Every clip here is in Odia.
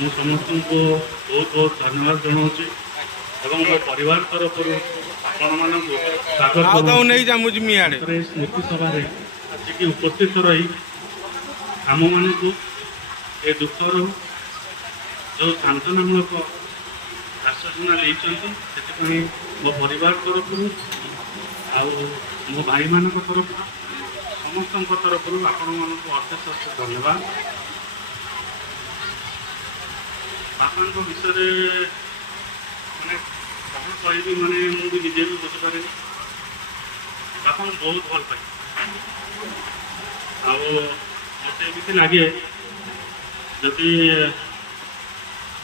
ମୁଁ ସମସ୍ତଙ୍କୁ ବହୁତ ବହୁତ ଧନ୍ୟବାଦ ଜଣାଉଛି ଏବଂ ମୋ ପରିବାର ତରଫରୁ ଆପଣମାନଙ୍କୁ ସ୍ୱାଗତ ସ୍ମୃତି ସଭାରେ ଆସିକି ଉପସ୍ଥିତ ରହି ଆମମାନଙ୍କୁ ଏ ଦୁଃଖରୁ ଯେଉଁ ସାନ୍ତ୍ୱନାମୂଳକ ଆଶ୍ୱାସନା ଦେଇଛନ୍ତି ସେଥିପାଇଁ ମୋ ପରିବାର ତରଫରୁ ଆଉ ମୋ ଭାଇମାନଙ୍କ ତରଫରୁ ସମସ୍ତଙ୍କ ତରଫରୁ ଆପଣମାନଙ୍କୁ ଅଶେଷ ଅଶେଷ ଧନ୍ୟବାଦ। ବାପାଙ୍କ ବିଷୟରେ ମାନେ କ'ଣ କହିବି, ମାନେ ମୁଁ ବି ନିଜେ ବି ବୁଝିପାରେନି। ବାପାଙ୍କୁ ବହୁତ ଭଲ ପାଏ ଆଉ ମୋତେ ଏମିତି ଲାଗେ ଯଦି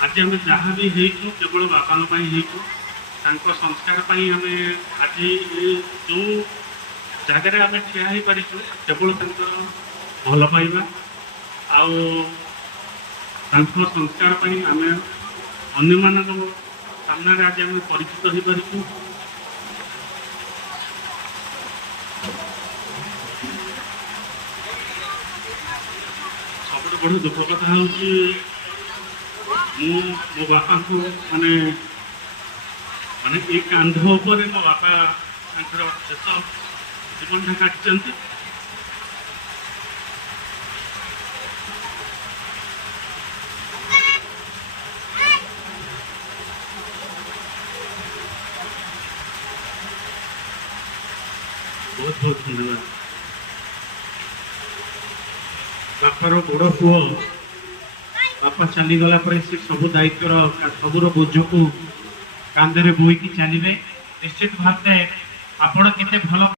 ଆଜି ଆମେ ଯାହା ବି ହେଇଛୁ କେବଳ ବାପାଙ୍କ ପାଇଁ ହେଇଛୁ, ତାଙ୍କ ସଂସ୍କାର ପାଇଁ ଆମେ ଆଜି ଯେଉଁ ଜାଗାରେ ଆମେ ଠିଆ ହେଇପାରିଛୁ କେବଳ ତାଙ୍କର ଭଲ ପାଇବା ଆଉ ତାଙ୍କ ସଂସ୍କାର ପାଇଁ ଆମେ ଅନ୍ୟମାନଙ୍କ ସାମ୍ନାରେ ଆଜି ଆମେ ପରିଚିତ ହେଇପାରିଛୁ। ସବୁଠୁ ବଡ଼ ଦୁଃଖ କଥା ହେଉଛି ମୁଁ ମୋ ବାପାଙ୍କୁ ମାନେ ଏ କାନ୍ଧ ଉପରେ ମୋ ବାପା ତାଙ୍କର ଶେଷ ଜୀବନଟା କାଟିଛନ୍ତି। ବହୁତ ବହୁତ ଧନ୍ୟବାଦ। ବାପାର ବଡ଼ ପୁଅ, ବାପା ଚାଲିଗଲା ପରେ ସେ ସବୁ ଦାୟିତ୍ୱର ସବୁର ବୋଝକୁ କାନ୍ଧରେ ବୋହିକି ଚାଲିବେ। ନିଶ୍ଚିତ ଭାବରେ ଆପଣ କେତେ ଭଲ